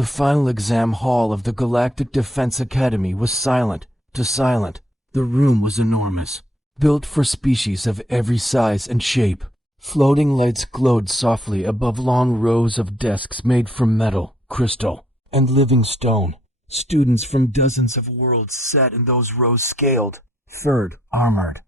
The final exam hall of the Galactic Defense Academy was silent to silent. The room was enormous, built for species of every size and shape. Floating lights glowed softly above long rows of desks made from metal, crystal, and living stone. Students from dozens of worlds sat in those rows, scaled, furred, armored.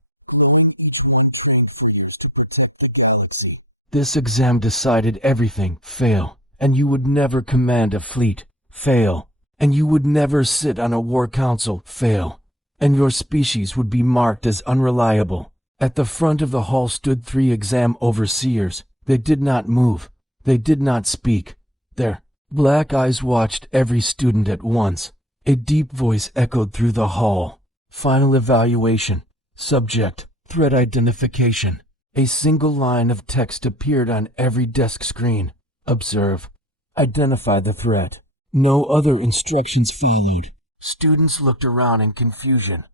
This exam decided everything. Fail, and you would never command a fleet. Fail, and you would never sit on a war council. Fail, and your species would be marked as unreliable. At the front of the hall stood 3 exam overseers. They did not move. They did not speak. Their black eyes watched every student at once. A deep voice echoed through the hall. Final evaluation. Subject. Threat identification. A single line of text appeared on every desk screen. Observe. Identify the threat. No other instructions followed. Students looked around in confusion.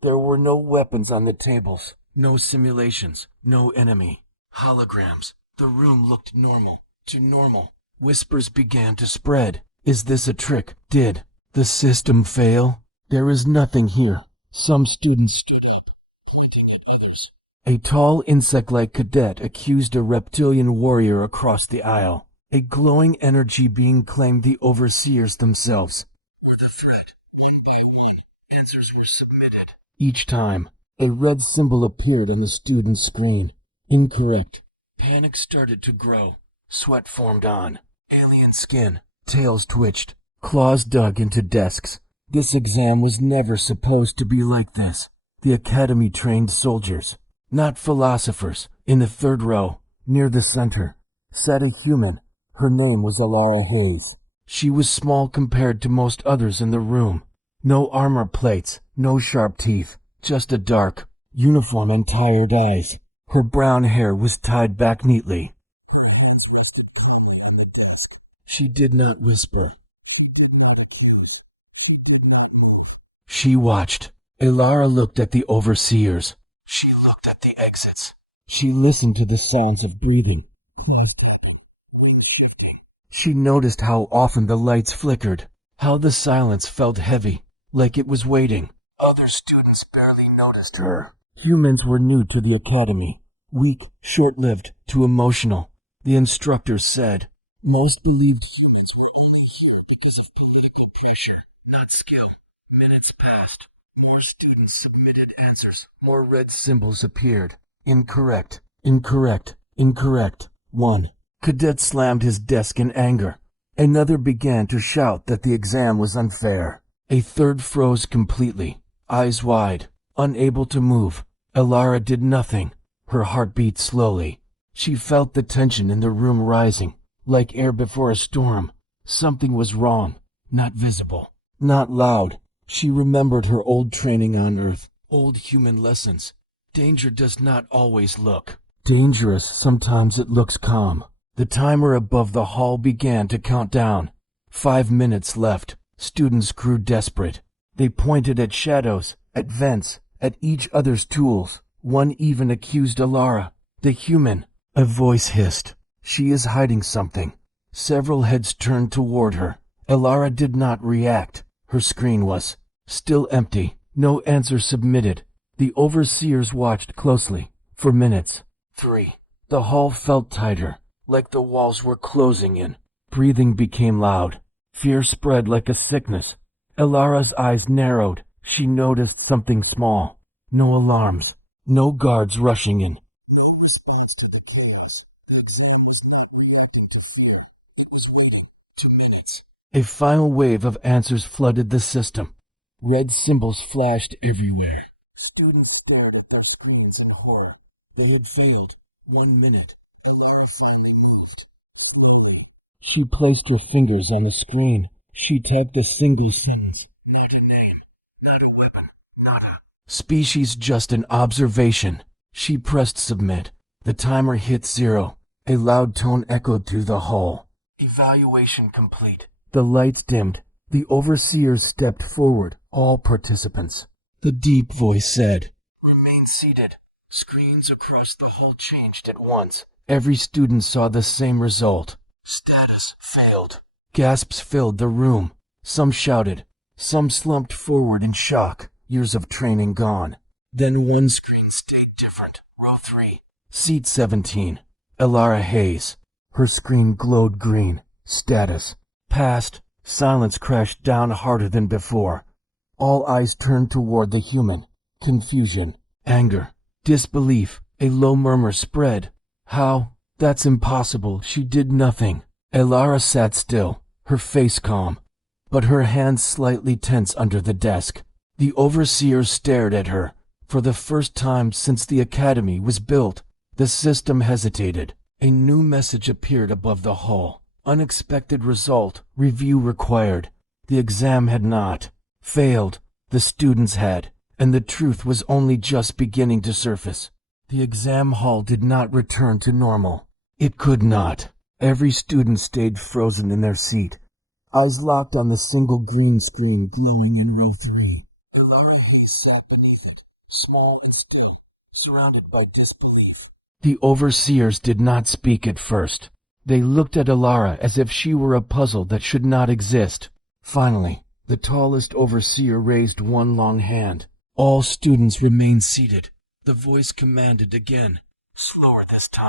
There were no weapons on the tables. No simulations, no enemy. Holograms. The room looked normal to normal. Whispers began to spread. Is this a trick? Did the system fail? There is nothing here. Some students stood up, pointing at others. A tall insect-like cadet accused a reptilian warrior across the aisle. A glowing energy being claimed the overseers themselves. Were the threat. One by one, answers were submitted. Each time, a red symbol appeared on the student's screen. Incorrect. Panic started to grow. Sweat formed on alien skin. Tails twitched. Claws dug into desks. This exam was never supposed to be like this. The academy trained soldiers, not philosophers. In the 3rd row, near the center, sat a human. Her name was Alara Hayes. She was small compared to most others in the room. No armor plates, no sharp teeth. Just a dark uniform and tired eyes. Her brown hair was tied back neatly. She did not whisper. She watched. Elara looked at the overseers. She looked at the exits. She listened to the sounds of breathing. She noticed how often the lights flickered, how the silence felt heavy, like it was waiting. Other students barely noticed her. Humans were new to the academy, weak, short-lived, too emotional. The instructors said, most believed humans were only here because of political pressure, not skill. Minutes passed. More students submitted answers. More red symbols appeared. Incorrect. Incorrect. Incorrect. 1. Cadet slammed his desk in anger. Another began to shout that the exam was unfair. A third froze completely. Eyes wide, unable to move. Elara did nothing. Her heart beat slowly. She felt the tension in the room rising, like air before a storm. Something was wrong. Not visible. Not loud. She remembered her old training on Earth, old human lessons. Danger does not always look dangerous. Sometimes it looks calm. The timer above the hall began to count down. 5 minutes left. Students grew desperate. They pointed at shadows, at vents, at each other's tools. One even accused Elara, the human. A voice hissed. She is hiding something. Several heads turned toward her. Elara did not react. Her screen was still empty. No answer submitted. The overseers watched closely. For minutes. 3. The hall felt tighter, like the walls were closing in. Breathing became loud. Fear spread like a sickness. Elara's eyes narrowed. She noticed something small. No alarms. No guards rushing in. A final wave of answers flooded the system. Red symbols flashed everywhere. Students stared at their screens in horror. They had failed. 1 minute. She placed her fingers on the screen. She typed a single sentence. Not a name, not a weapon, not a species, just an observation. She pressed submit. The timer hit 0. A loud tone echoed through the hall. Evaluation complete. The lights dimmed. The overseers stepped forward, all participants. The deep voice said, "Remain seated." Screens across the hall changed at once. Every student saw the same result. Status failed. Gasps filled the room. Some shouted. Some slumped forward in shock. Years of training gone. Then one screen stayed different. Row 3. Seat 17. Elara Hayes. Her screen glowed green. Status. Passed. Silence crashed down harder than before. All eyes turned toward the human. Confusion. Anger. Disbelief. A low murmur spread. How? That's impossible. She did nothing. Elara sat still, her face calm, but her hands slightly tense under the desk. The overseer stared at her. For the first time since the academy was built, the system hesitated. A new message appeared above the hall. Unexpected result. Review required. The exam had not failed. The students had, and the truth was only just beginning to surface. The exam hall did not return to normal. It could not. Every student stayed frozen in their seat, eyes locked on the single green screen glowing in row 3. Elara sat beneath it, small and still, surrounded by disbelief. The overseers did not speak at first. They looked at Elara as if she were a puzzle that should not exist. Finally, the tallest overseer raised one long hand. All students remained seated. The voice commanded again, slower this time.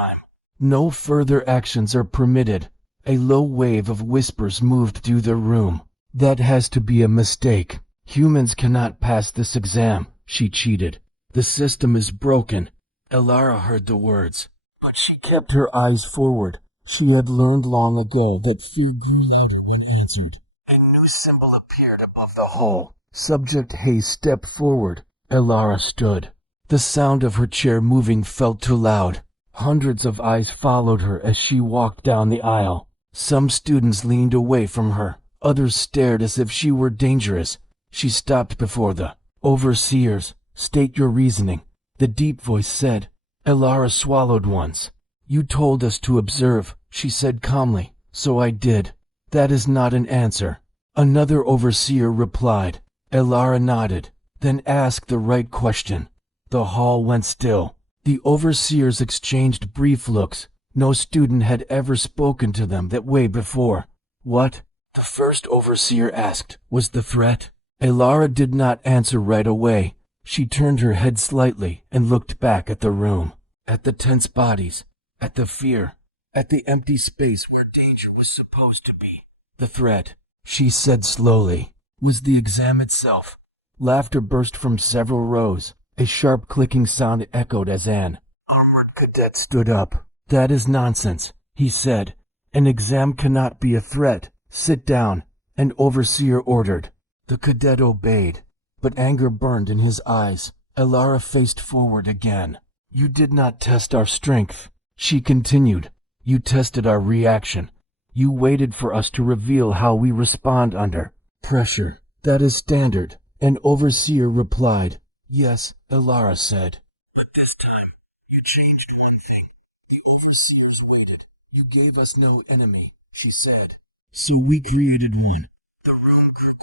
No further actions are permitted. A low wave of whispers moved through the room. That has to be a mistake. Humans cannot pass this exam, she cheated. The system is broken. Elara heard the words, but she kept her eyes forward. She had learned long ago that fear grew louder when answered. A new symbol appeared above the hall. Subject Hayes stepped forward. Elara stood. The sound of her chair moving felt too loud. Hundreds of eyes followed her as she walked down the aisle. Some students leaned away from her. Others stared as if she were dangerous. She stopped before the overseers. State your reasoning, the deep voice said. Elara swallowed once. You told us to observe, she said calmly. So I did. That is not an answer. Another overseer replied. Elara nodded, then asked the right question. The hall went still. The overseers exchanged brief looks. No student had ever spoken to them that way before. What? The first overseer asked. Was the threat? Elara did not answer right away. She turned her head slightly and looked back at the room, at the tense bodies, at the fear, at the empty space where danger was supposed to be. The threat, she said slowly, was the exam itself. Laughter burst from several rows. A sharp clicking sound echoed as an armored cadet stood up. That is nonsense, he said. An exam cannot be a threat. Sit down, an overseer ordered. The cadet obeyed, but anger burned in his eyes. Elara faced forward again. You did not test our strength, she continued. You tested our reaction. You waited for us to reveal how we respond under pressure. That is standard. An overseer replied. Yes, Elara said. But this time, you changed one thing. The overseers waited. You gave us no enemy, she said. So we created one. The room grew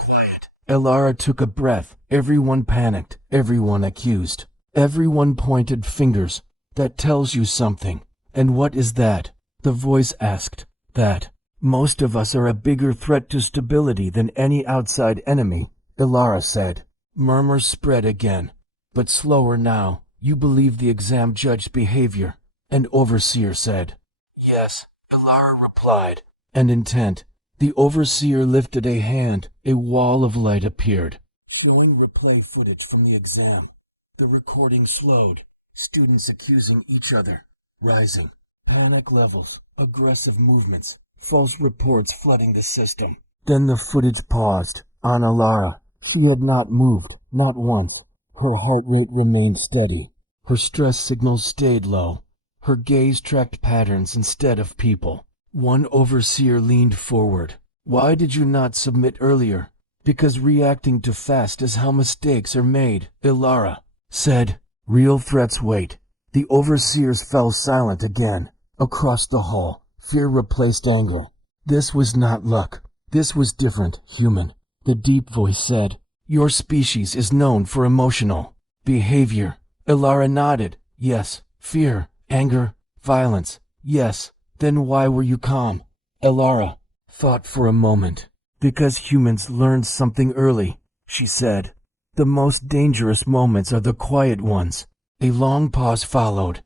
quiet. Elara took a breath. Everyone panicked. Everyone accused. Everyone pointed fingers. That tells you something. And what is that? The voice asked. That. Most of us are a bigger threat to stability than any outside enemy, Elara said. Murmurs spread again. But slower now. You believe the exam judged behavior, an overseer said. Yes, Elara replied. And intent. The overseer lifted a hand. A wall of light appeared, showing replay footage from the exam. The recording slowed. Students accusing each other. Rising. Panic levels. Aggressive movements. False reports flooding the system. Then the footage paused. On Elara. She had not moved. Not once. Her heart rate remained steady. Her stress signals stayed low. Her gaze tracked patterns instead of people. One overseer leaned forward. Why did you not submit earlier? Because reacting too fast is how mistakes are made, Elara said. Real threats wait. The overseers fell silent again. Across the hall, fear replaced anger. This was not luck. This was different, human. The deep voice said. Your species is known for emotional behavior. Elara nodded. Yes. Fear, anger, violence. Yes. Then why were you calm? Elara. thought for a moment. Because humans learned something early, she said. The most dangerous moments are the quiet ones. A long pause followed.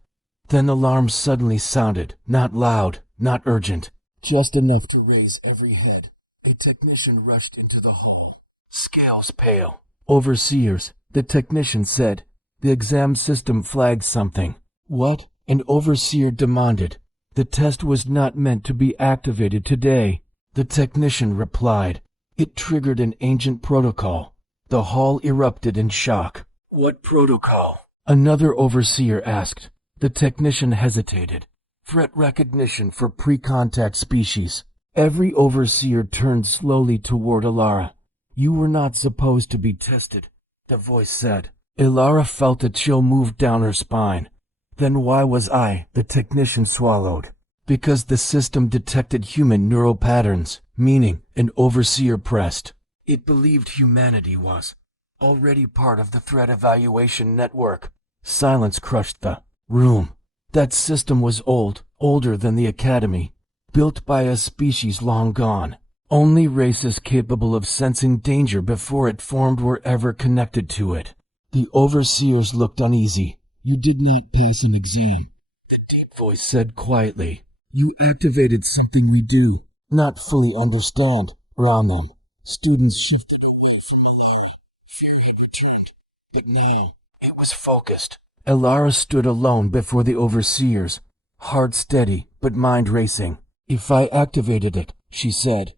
Then alarms suddenly sounded, not loud, not urgent, just enough to raise every head. A technician rushed into the hall. Scales pale. Overseers, the technician said. The exam system flagged something. What? An overseer demanded. The test was not meant to be activated today. The technician replied. It triggered an ancient protocol. The hall erupted in shock. What protocol? Another overseer asked. The technician hesitated. Threat recognition for pre-contact species. Every overseer turned slowly toward Ilara. You were not supposed to be tested, the voice said. Ilara felt a chill move down her spine. Then why was I? The technician swallowed. Because the system detected human neural patterns, meaning an overseer pressed. It believed humanity was already part of the threat evaluation network. Silence crushed the room. That system was old, older than the academy, built by a species long gone. Only races capable of sensing danger before it formed were ever connected to it. The overseers looked uneasy. You did not pass an exam. The deep voice said quietly. You activated something we do not fully understand. Around them, students shifted away from Ilara. Fear had returned, but now it was focused. Ilara stood alone before the overseers, heart steady but mind racing. If I activated it, she said,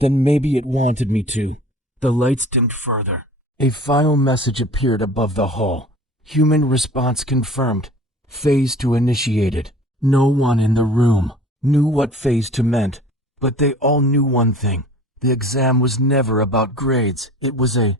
then maybe it wanted me to. The lights dimmed further. A final message appeared above the hall. Human response confirmed. Phase 2 initiated. No one in the room knew what Phase 2 meant, but they all knew one thing. The exam was never about grades. It was a...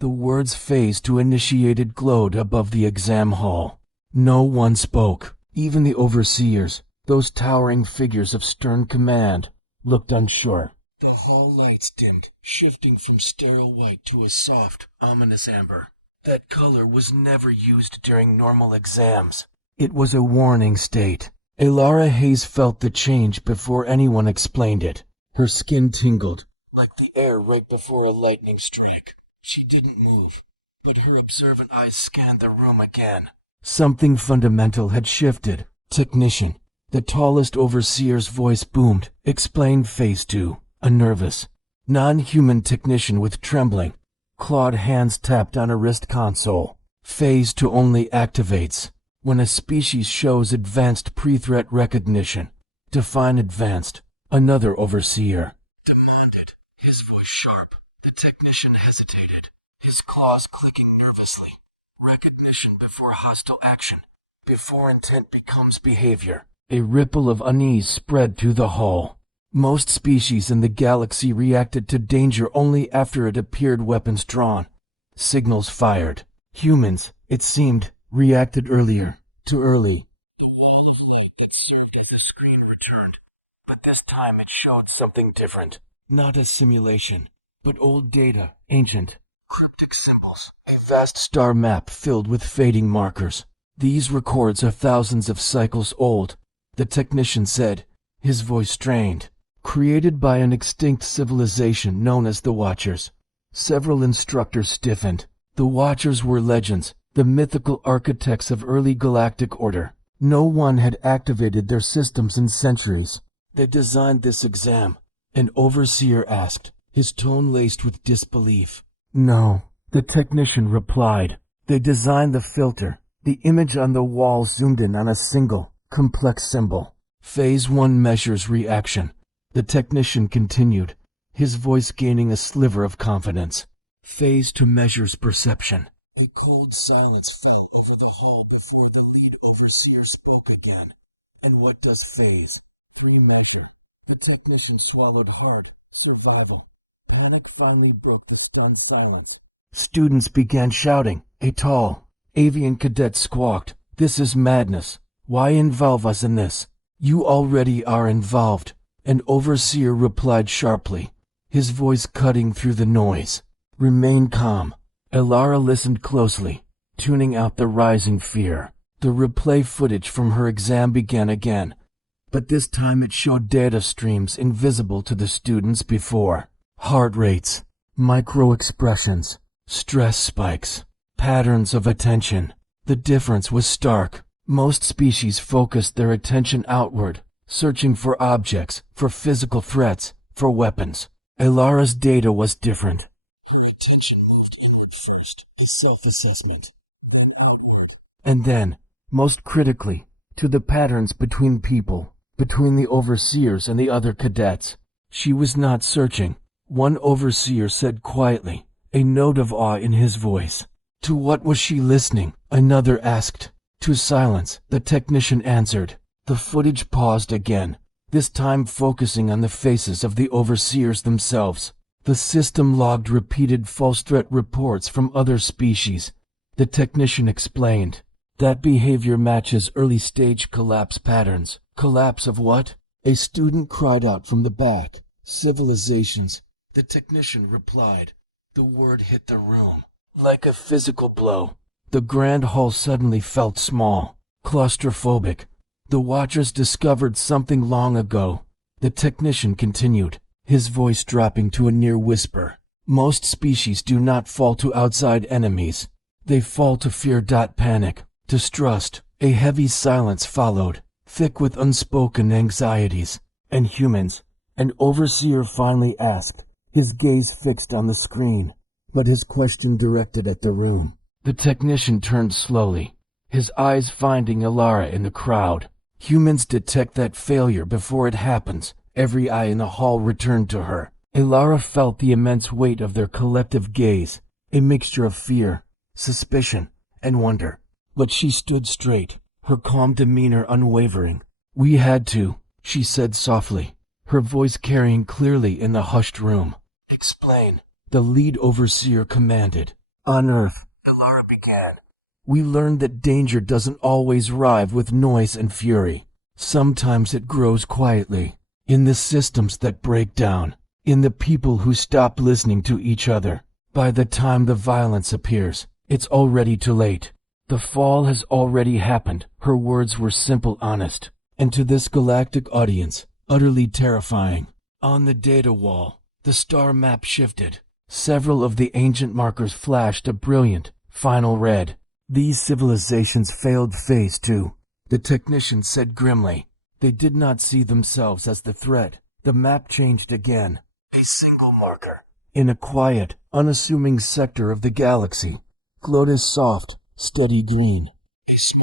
The words Phase 2 initiated glowed above the exam hall. No one spoke. Even the overseers, those towering figures of stern command, looked unsure. The hall lights dimmed, shifting from sterile white to a soft, ominous amber. That color was never used during normal exams. It was a warning state. Ilara Hayes felt the change before anyone explained it. Her skin tingled, like the air right before a lightning strike. She didn't move, but her observant eyes scanned the room again. Something fundamental had shifted. Technician. The tallest overseer's voice boomed. Explained Phase 2. A nervous, non-human technician with trembling, clawed hands tapped on a wrist console. Phase 2 only activates when a species shows advanced pre-threat recognition. Define advanced. Another overseer demanded, his voice sharp. The technician hesitated, his claws clicking nervously. Recognition before hostile action, before intent becomes behavior. A ripple of unease spread through the hall. Most species in the galaxy reacted to danger only after it appeared, weapons drawn, signals fired. Humans, it seemed, reacted earlier, too early. The wall of light that served as a screen returned, but this time it showed something different. Not a simulation, but old data, ancient, cryptic symbols. A vast star map filled with fading markers. These records are thousands of cycles old, the technician said, his voice strained. Created by an extinct civilization known as the Watchers. Several instructors stiffened. The Watchers were legends, the mythical architects of early galactic order. No one had activated their systems in centuries. They designed this exam, an overseer asked, his tone laced with disbelief. No, the technician replied. They designed the filter. The image on the wall zoomed in on a single, complex symbol. Phase 1 measures reaction. The technician continued, his voice gaining a sliver of confidence. Phase 2 measures perception. A cold silence fell over the hall before the lead overseer spoke again. And what does Phase 3 measure? The technician swallowed hard. Survival. Panic finally broke the stunned silence. Students began shouting. A tall, avian cadet squawked, "This is madness. Why involve us in this? You already are involved." An overseer replied sharply, his voice cutting through the noise. Remain calm. Ilara listened closely, tuning out the rising fear. The replay footage from her exam began again, but this time it showed data streams invisible to the students before. Heart rates, micro-expressions, stress spikes, patterns of attention. The difference was stark. Most species focused their attention outward, searching for objects, for physical threats, for weapons. Elara's data was different. Her attention moved inward first, a self-assessment. And then, most critically, to the patterns between people, between the overseers and the other cadets. She was not searching. One overseer said quietly, a note of awe in his voice. To what was she listening? Another asked. To silence, the technician answered. The footage paused again, this time focusing on the faces of the overseers themselves. The system logged repeated false threat reports from other species. The technician explained. That behavior matches early-stage collapse patterns. Collapse of what? A student cried out from the back. Civilizations. The technician replied. The word hit the room. Like a physical blow. The grand hall suddenly felt small, claustrophobic. The watchers discovered something long ago. The technician continued, his voice dropping to a near whisper. Most species do not fall to outside enemies. They fall to fear. Panic, distrust. A heavy silence followed, thick with unspoken anxieties. And humans? An overseer finally asked, his gaze fixed on the screen, but his question directed at the room. The technician turned slowly, his eyes finding Elara in the crowd. Humans detect that failure before it happens. Every eye in the hall returned to her. Elara felt the immense weight of their collective gaze, a mixture of fear, suspicion, and wonder. But she stood straight, her calm demeanor unwavering. We had to, she said softly, her voice carrying clearly in the hushed room. Explain, the lead overseer commanded. On Earth, Elara began. We learned that danger doesn't always arrive with noise and fury. Sometimes it grows quietly, in the systems that break down, in the people who stop listening to each other. By the time the violence appears, it's already too late. The fall has already happened. Her words were simple, honest, and to this galactic audience, utterly terrifying. On the data wall, the star map shifted. Several of the ancient markers flashed a brilliant, final red. These civilizations failed phase 2, the technician said grimly. They did not see themselves as the threat. The map changed again. A single marker, in a quiet, unassuming sector of the galaxy, glowed a soft, steady green. A small,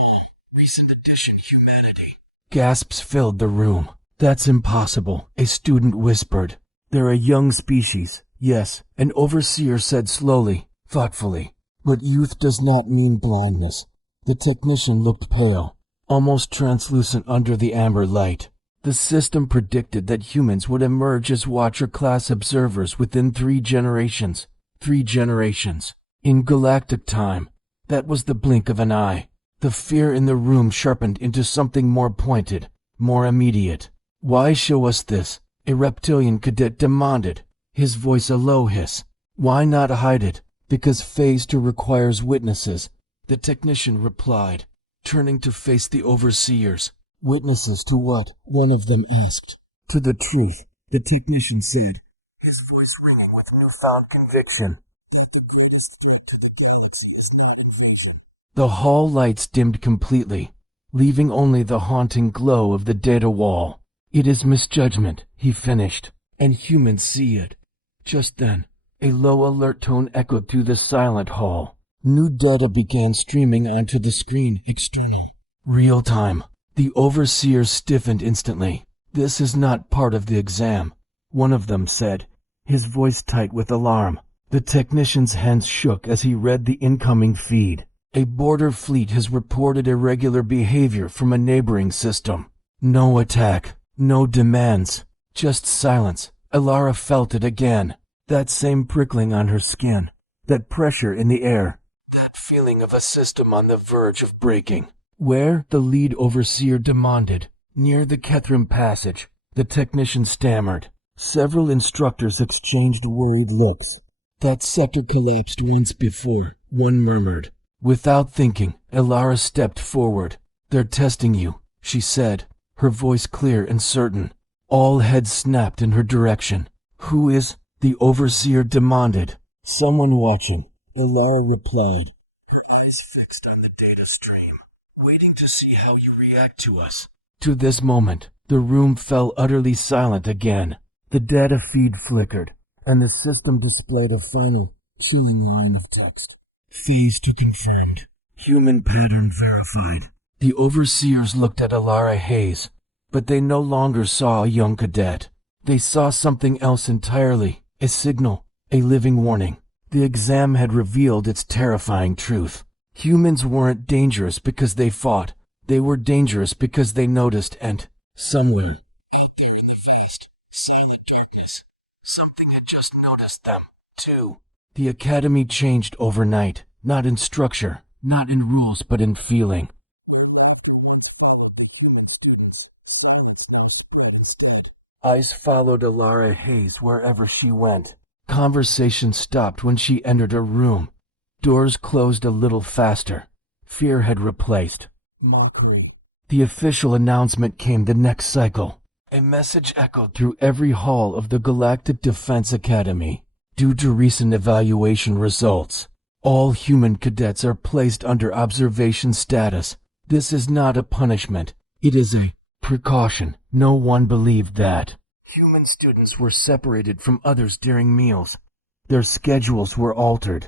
recent addition humanity. Gasps filled the room. That's impossible, a student whispered. They're a young species, yes, an overseer said slowly, thoughtfully. But youth does not mean blindness. The technician looked pale, almost translucent under the amber light. The system predicted that humans would emerge as Watcher-class observers within 3 generations. 3 generations. In galactic time, that was the blink of an eye. The fear in the room sharpened into something more pointed, more immediate. Why show us this? A reptilian cadet demanded, his voice a low hiss. Why not hide it? Because phase 2 requires witnesses, the technician replied, turning to face the overseers. Witnesses to what? One of them asked. To the truth, the technician said, his voice ringing with newfound conviction. The hall lights dimmed completely, leaving only the haunting glow of the data wall. It is misjudgment, he finished, and humans see it. Just then, a low alert tone echoed through the silent hall. New data began streaming onto the screen, external. Real time. The overseers stiffened instantly. This is not part of the exam, one of them said, his voice tight with alarm. The technician's hands shook as he read the incoming feed. A border fleet has reported irregular behavior from a neighboring system. No attack, no demands, just silence. Elara felt it again. That same prickling on her skin, that pressure in the air, that feeling of a system on the verge of breaking. Where? The lead overseer demanded. Near the Kethrim passage, the technician stammered. Several instructors exchanged worried looks. That sector collapsed once before, one murmured. Without thinking, Elara stepped forward. They're testing you, she said, her voice clear and certain. All heads snapped in her direction. "Who is?" the overseer demanded. "Someone watching," Alara replied, her eyes fixed on the data stream, waiting to see how you react to us. To this moment, the room fell utterly silent again. The data feed flickered, and the system displayed a final, chilling line of text. "Phase to confirmed. Human pattern verified." The overseers looked at Alara Hayes, but they no longer saw a young cadet. They saw something else entirely, a signal, a living warning. The exam had revealed its terrifying truth. Humans weren't dangerous because they fought. They were dangerous because they noticed, and somewhere out there in the vast, silent darkness, something had just noticed them, too. The academy changed overnight, not in structure, not in rules, but in feeling. Eyes followed Alara Hayes wherever she went. Conversation stopped when she entered a room. Doors closed a little faster. Fear had replaced mockery. The official announcement came the next cycle. A message echoed through every hall of the Galactic Defense Academy. Due to recent evaluation results, all human cadets are placed under observation status. This is not a punishment. It is a precaution. No one believed that. Human students were separated from others during meals. Their schedules were altered.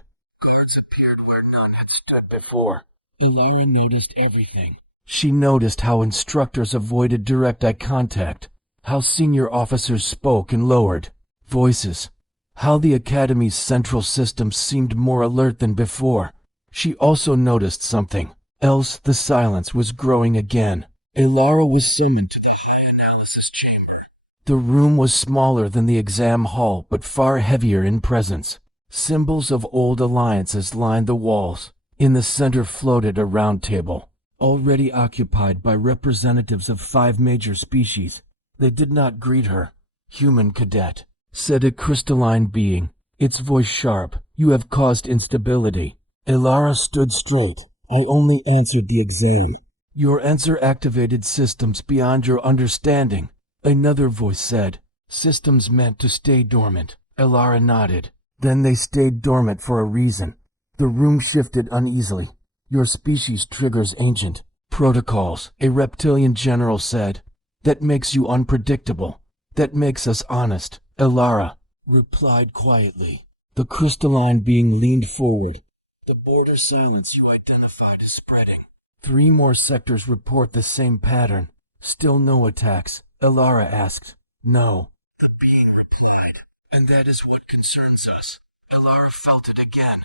Guards appeared where none had stood before. Alara noticed everything. She noticed how instructors avoided direct eye contact, how senior officers spoke in lowered voices, how the Academy's central system seemed more alert than before. She also noticed something else. The silence was growing again. Alara was summoned to the high analysis chamber. The room was smaller than the exam hall, but far heavier in presence. Symbols of old alliances lined the walls. In the center floated a round table, already occupied by representatives of 5 major species. They did not greet her. "Human cadet," said a crystalline being, its voice sharp. "You have caused instability." Alara stood straight. "I only answered the exam." "Your answer activated systems beyond your understanding," another voice said. "Systems meant to stay dormant." Alara nodded. "Then they stayed dormant for a reason." The room shifted uneasily. "Your species triggers ancient protocols," a reptilian general said. "That makes you unpredictable. That makes us honest." Alara replied quietly. The crystalline being leaned forward. "The border silence you identified is spreading. 3 more sectors report the same pattern. Still no attacks." Alara asked. "No," the being replied. "And that is what concerns us." Alara felt it again.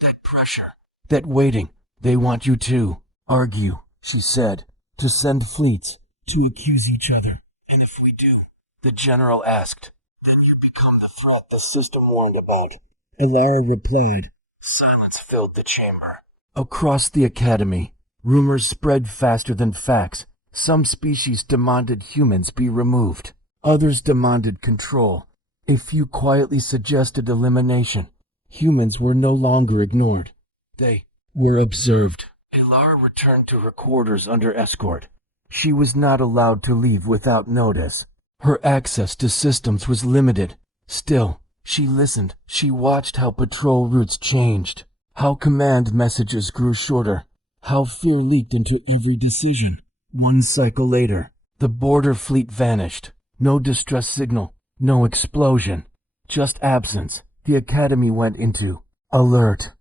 That pressure. That waiting. "They want you to argue," she said. "To send fleets. To accuse each other. And if we do," the general asked, "then you become the threat the system warned about." Alara replied. Silence filled the chamber. Across the academy, rumors spread faster than facts. Some species demanded humans be removed. Others demanded control. A few quietly suggested elimination. Humans were no longer ignored. They were observed. Alara returned to her quarters under escort. She was not allowed to leave without notice. Her access to systems was limited. Still, she listened. She watched how patrol routes changed, how command messages grew shorter, how fear leaked into every decision. 1 cycle later, the border fleet vanished. No distress signal, no explosion, just absence. The academy went into alert.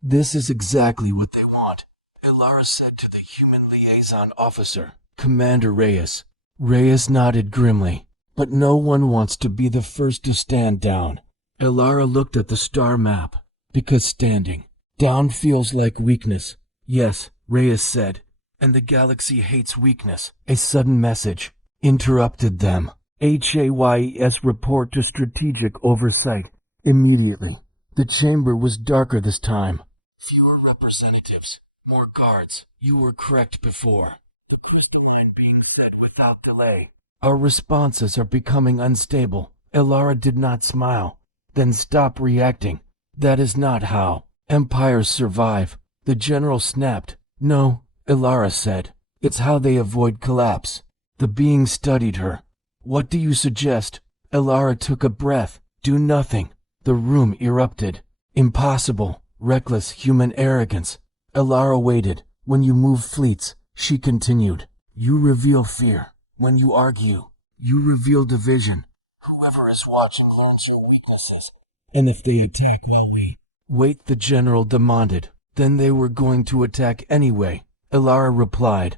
"This is exactly what they want," Alara said to the human liaison officer, Commander Reyes. Reyes nodded grimly. "But no one wants to be the first to stand down." Alara looked at the star map. "Because standing down feels like weakness." "Yes," Reyes said, "and the galaxy hates weakness." A sudden message interrupted them. HAYES report to strategic oversight. Immediately. The chamber was darker this time. "Fewer representatives, more guards. You were correct before." The plan being fed without delay. "Our responses are becoming unstable." Alara did not smile. "Then stop reacting. That is not how empires survive. The general snapped. No, Elara said. It's how they avoid collapse. The being studied her. What do you suggest? Elara took a breath. Do nothing. The room erupted. Impossible. Reckless human arrogance. Elara waited. When you move fleets, she continued. You reveal fear. When you argue, you reveal division. Whoever is watching learns your weaknesses. And if they attack while we wait, the general demanded. Then they were going to attack anyway, Elara replied.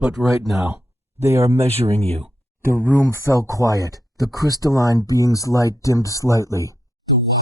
But right now, they are measuring you. The room fell quiet. The crystalline being's light dimmed slightly.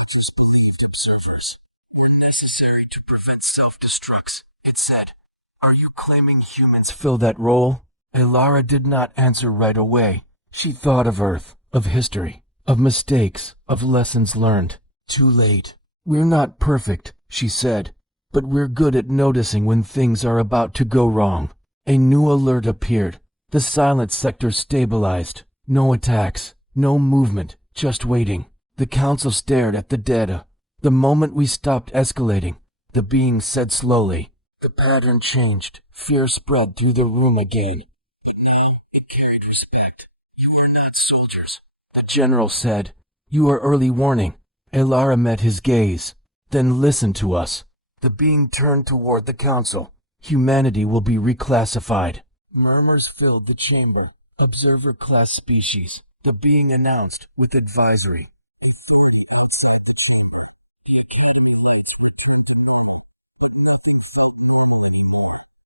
Just believed observers were necessary to prevent self-destructs, it said. Are you claiming humans fill that role? Elara did not answer right away. She thought of Earth, of history, of mistakes, of lessons learned. Too late. We're not perfect, she said, but we're good at noticing when things are about to go wrong. A new alert appeared. The silent sector stabilized. No attacks, no movement, just waiting. The council stared at the data. The moment we stopped escalating, the being said slowly. The pattern changed. Fear spread through the room again. But now it carried respect. You are not soldiers. The general said. You are early warning. Elara met his gaze. Then listen to us. The being turned toward the council. Humanity will be reclassified. Murmurs filled the chamber. Observer class species. The being announced with advisory.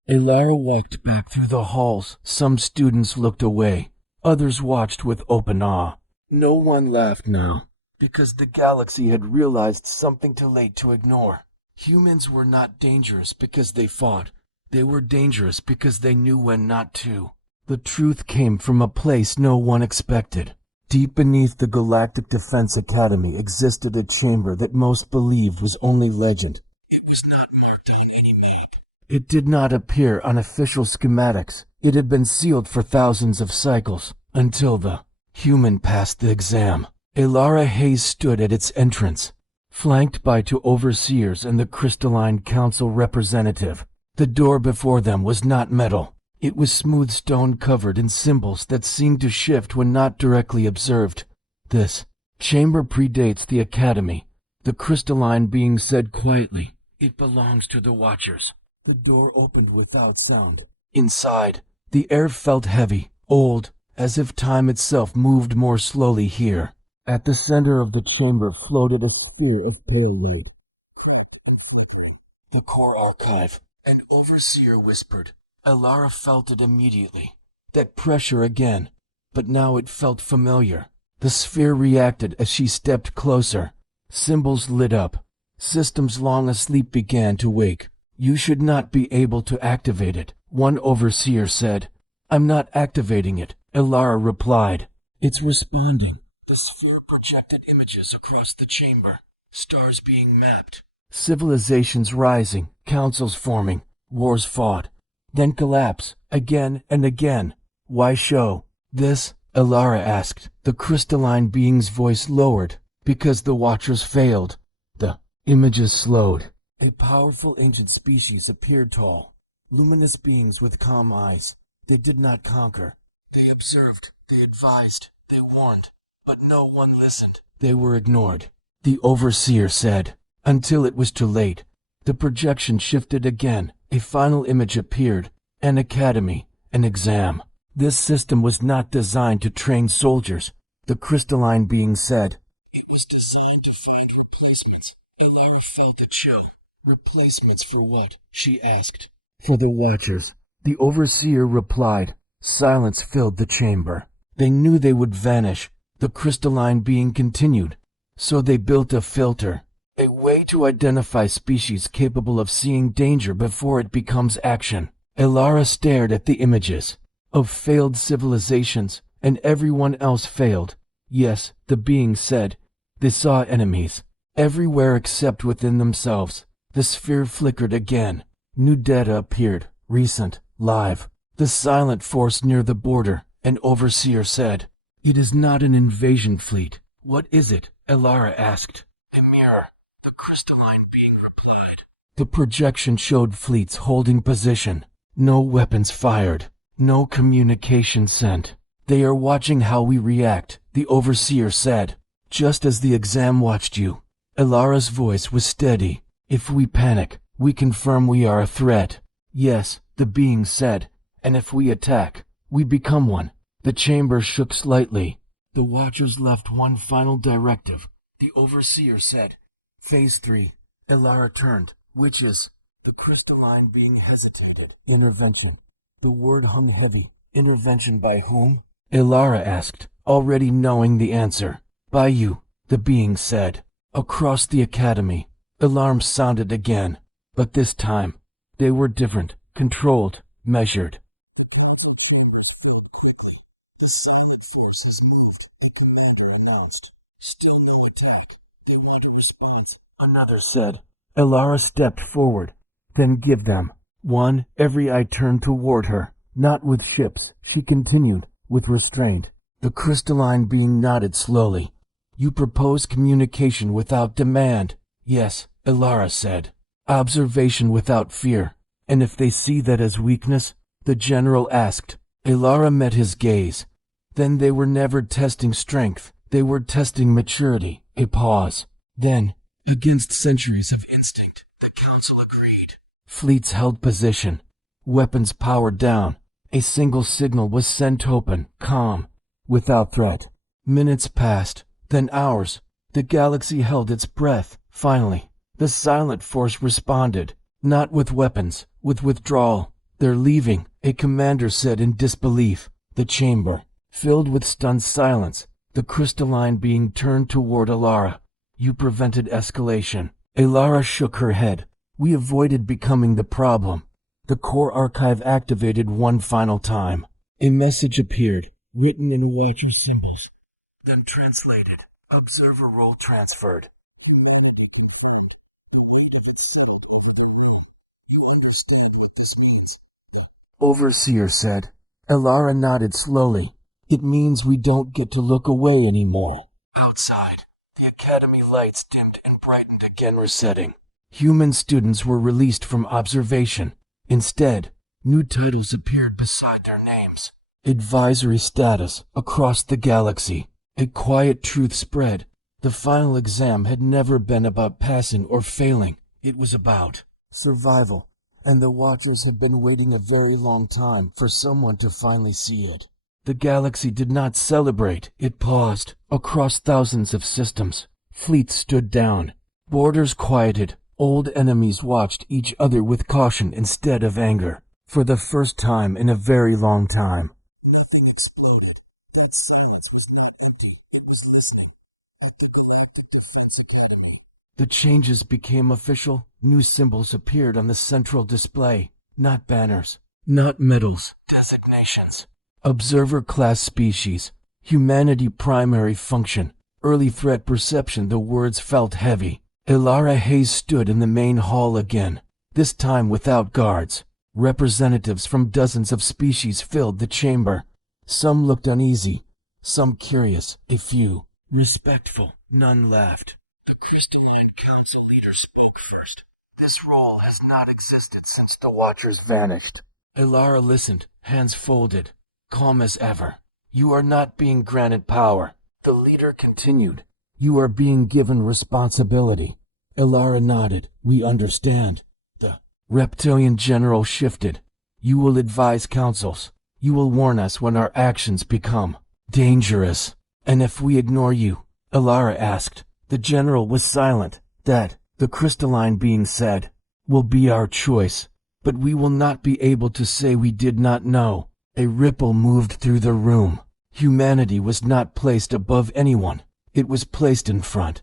Elara walked back through the halls. Some students looked away. Others watched with open awe. No one laughed now, because the galaxy had realized something too late to ignore. Humans were not dangerous because they fought. They were dangerous because they knew when not to. The truth came from a place no one expected. Deep beneath the Galactic Defense Academy existed a chamber that most believed was only legend. It was not marked on any map. It did not appear on official schematics. It had been sealed for thousands of cycles, until the human passed the exam. Elara Hayes stood at its entrance, flanked by two overseers and the crystalline council representative. The door before them was not metal. It was smooth stone covered in symbols that seemed to shift when not directly observed. This chamber predates the Academy, the crystalline being said quietly. It belongs to the Watchers. The door opened without sound. Inside, the air felt heavy, old, as if time itself moved more slowly here. At the center of the chamber floated a sphere of pale light. The core archive. An overseer whispered. Elara felt it immediately. That pressure again, but now it felt familiar. The sphere reacted as she stepped closer. Symbols lit up. Systems long asleep began to wake. You should not be able to activate it, one overseer said. I'm not activating it, Elara replied. It's responding. The sphere projected images across the chamber, stars being mapped. Civilizations rising, councils forming, wars fought, then collapse, again and again. Why show this? Elara asked. The crystalline being's voice lowered. Because the Watchers failed. The images slowed. A powerful ancient species appeared tall, luminous beings with calm eyes. They did not conquer. They observed, they advised, they warned, but no one listened. They were ignored. The overseer said, until it was too late. The projection shifted again. A final image appeared. An academy, an exam. This system was not designed to train soldiers, the crystalline being said. It was designed to find replacements. Elara felt a chill. Replacements for what? She asked. For the Watchers. The overseer replied. Silence filled the chamber. They knew they would vanish. The crystalline being continued. So they built a filter. A way to identify species capable of seeing danger before it becomes action. Elara stared at the images of failed civilizations, and everyone else failed. Yes, the being said. They saw enemies, everywhere except within themselves. The sphere flickered again. New data appeared, recent, live. The silent force near the border, an overseer said. It is not an invasion fleet. What is it? Elara asked. A mirror. The crystalline being replied. The projection showed fleets holding position. No weapons fired. No communication sent. They are watching how we react, the overseer said. Just as the exam watched you. Elara's voice was steady. If we panic, we confirm we are a threat. Yes, the being said. And if we attack, we become one. The chamber shook slightly. The watchers left one final directive. The overseer said, Phase 3. Elara turned, which is, the crystalline being hesitated. Intervention. The word hung heavy. Intervention by whom? Elara asked, already knowing the answer. By you, the being said. Across the academy, alarms sounded again. But this time, they were different, controlled, measured. The silent forces moved, the commander announced. Still no attack. They want a response, another said. Elara stepped forward. Then give them. One, every eye turned toward her. Not with ships, she continued, with restraint. The crystalline being nodded slowly. You propose communication without demand. Yes, Elara said. Observation without fear. And if they see that as weakness? The general asked. Elara met his gaze. Then they were never testing strength. They were testing maturity. A pause. Then, against centuries of instinct, the council agreed. Fleets held position. Weapons powered down. A single signal was sent open, calm, without threat. Minutes passed, then hours. The galaxy held its breath. Finally, the silent force responded, not with weapons, with withdrawal. They're leaving, a commander said in disbelief. The chamber, filled with stunned silence, the crystalline being turned toward Elara. You prevented escalation. Elara shook her head. We avoided becoming the problem. The core archive activated one final time. A message appeared, written in Watcher symbols, then translated. Observer role transferred. You understand what this means? Overseer said. Elara nodded slowly. It means we don't get to look away anymore. Outside, the academy lights dimmed and brightened again, resetting. Human students were released from observation. Instead, new titles appeared beside their names. Advisory status across the galaxy. A quiet truth spread. The final exam had never been about passing or failing. It was about survival. And the Watchers had been waiting a very long time for someone to finally see it. The galaxy did not celebrate. It paused. Across thousands of systems, fleets stood down. Borders quieted. Old enemies watched each other with caution instead of anger. For the first time in a very long time. The changes became official. New symbols appeared on the central display. Not banners. Not medals. Designations. Observer class species. Humanity primary function. Early threat perception. The words felt heavy. Elara Hayes stood in the main hall again. This time without guards. Representatives from dozens of species filled the chamber. Some looked uneasy. Some curious. A few respectful. None laughed. The crystalline council leader spoke first. This role has not existed since the Watchers vanished. Elara listened, hands folded, calm as ever. You are not being granted power. The leader continued. You are being given responsibility. Elara nodded. We understand. The reptilian general shifted. You will advise councils. You will warn us when our actions become dangerous. And if we ignore you? Elara asked. The general was silent. That, the crystalline being said, will be our choice. But we will not be able to say we did not know. A ripple moved through the room. Humanity was not placed above anyone. It was placed in front.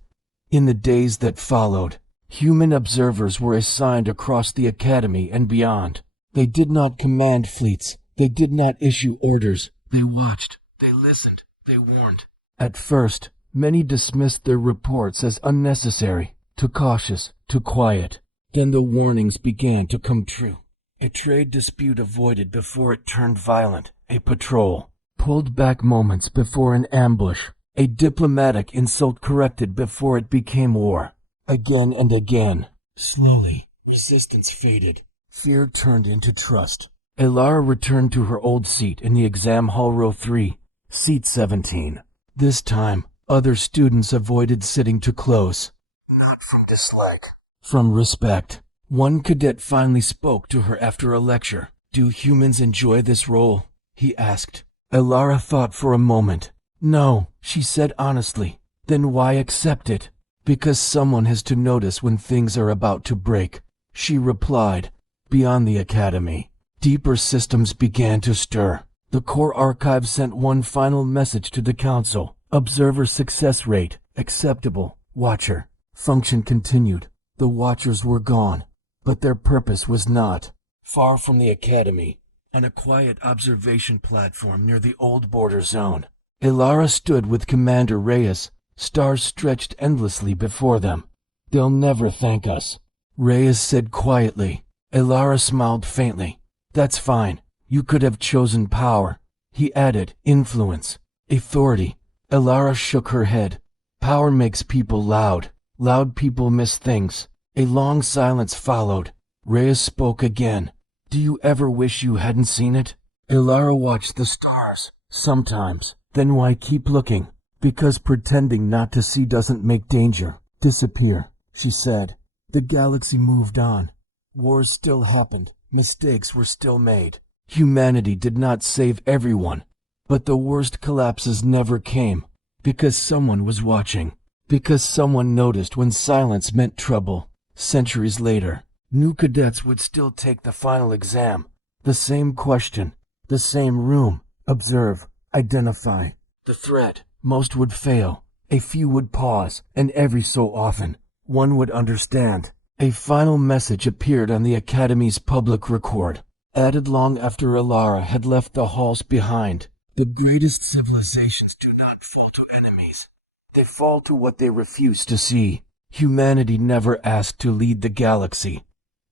In the days that followed, human observers were assigned across the academy and beyond. They did not command fleets. They did not issue orders. They watched. They listened. They warned. At first, many dismissed their reports as unnecessary, too cautious, too quiet. Then the warnings began to come true. A trade dispute avoided before it turned violent. A patrol pulled back moments before an ambush. A diplomatic insult corrected before it became war. Again and again. Slowly, Resistance faded. Fear turned into trust. Elara returned to her old seat in the exam hall row 3, seat 17. This time, other students avoided sitting too close. Not from dislike. From respect. One cadet finally spoke to her after a lecture. "Do humans enjoy this role?" he asked. Elara thought for a moment. "No," she said honestly. "Then why accept it?" "Because someone has to notice when things are about to break," she replied. Beyond the academy, deeper systems began to stir. The core archive sent one final message to the council. Observer success rate, acceptable. Watcher, function continued. The watchers were gone, but their purpose was not. Far from the academy, on a quiet observation platform near the old border zone, Elara stood with Commander Reyes, stars stretched endlessly before them. "They'll never thank us," Reyes said quietly. Elara smiled faintly. "That's fine. You could have chosen power." He added, "Influence, authority." Elara shook her head. "Power makes people loud. Loud people miss things." A long silence followed. Reyes spoke again. "Do you ever wish you hadn't seen it?" Elara watched the stars. "Sometimes." "Then why keep looking?" "Because pretending not to see doesn't make danger disappear," she said. The galaxy moved on. Wars still happened. Mistakes were still made. Humanity did not save everyone. But the worst collapses never came. Because someone was watching. Because someone noticed when silence meant trouble. Centuries later, new cadets would still take the final exam. The same question. The same room. Observe. Identify. The threat. Most would fail. A few would pause. And every so often, one would understand. A final message appeared on the Academy's public record, added long after Elara had left the halls behind. "The greatest civilizations do not fall to enemies. They fall to what they refuse to see." Humanity never asked to lead the galaxy.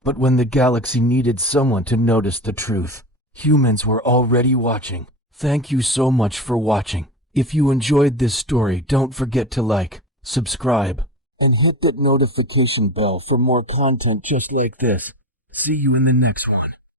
But when the galaxy needed someone to notice the truth, humans were already watching. Thank you so much for watching. If you enjoyed this story, don't forget to like, subscribe, and hit that notification bell for more content just like this. See you in the next one.